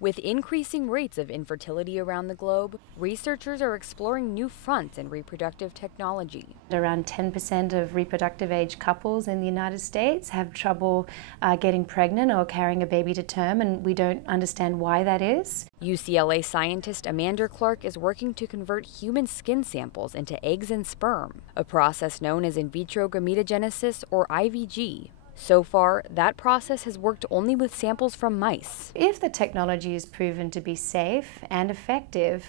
With increasing rates of infertility around the globe, researchers are exploring new fronts in reproductive technology. Around 10% of reproductive-age couples in the United States have trouble getting pregnant or carrying a baby to term, and we don't understand why that is. UCLA scientist Amander is working to convert human skin samples into eggs and sperm, a process known as in vitro gametogenesis, or IVG. So far, that process has worked only with samples from mice. If the technology is proven to be safe and effective,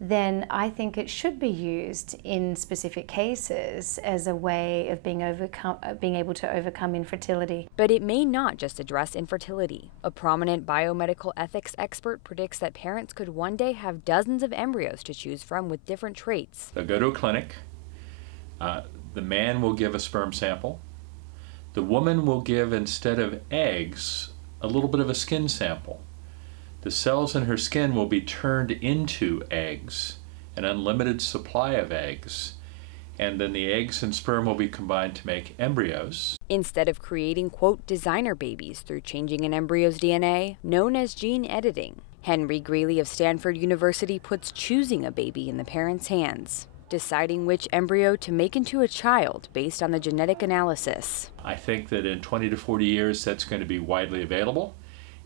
then I think it should be used in specific cases as a way of being able to overcome infertility. But it may not just address infertility. A prominent biomedical ethics expert predicts that parents could one day have dozens of embryos to choose from with different traits. They'll go to a clinic. The man will give a sperm sample. The woman will give, instead of eggs, a little bit of a skin sample. The cells in her skin will be turned into eggs, an unlimited supply of eggs, and then the eggs and sperm will be combined to make embryos. Instead of creating, quote, designer babies through changing an embryo's DNA, known as gene editing, Henry Greeley of Stanford University puts choosing a baby in the parent's hands, deciding which embryo to make into a child based on the genetic analysis. I think that in 20 to 40 years that's going to be widely available.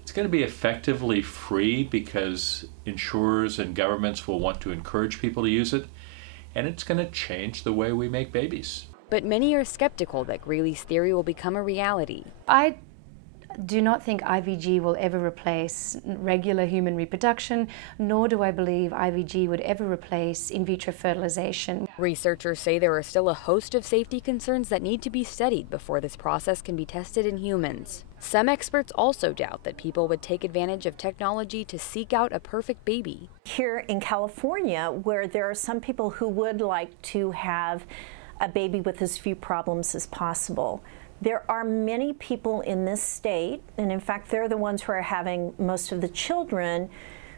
It's going to be effectively free because insurers and governments will want to encourage people to use it, and it's going to change the way we make babies. But many are skeptical that Greeley's theory will become a reality. I do not think IVG will ever replace regular human reproduction, nor do I believe IVG would ever replace in vitro fertilization. Researchers say there are still a host of safety concerns that need to be studied before this process can be tested in humans. Some experts also doubt that people would take advantage of technology to seek out a perfect baby. Here in California, where there are some people who would like to have a baby with as few problems as possible, there are many people in this state, and in fact they're the ones who are having most of the children,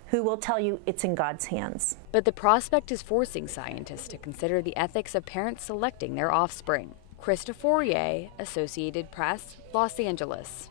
who will tell you it's in God's hands. But the prospect is forcing scientists to consider the ethics of parents selecting their offspring. Krista Fourier, Associated Press, Los Angeles.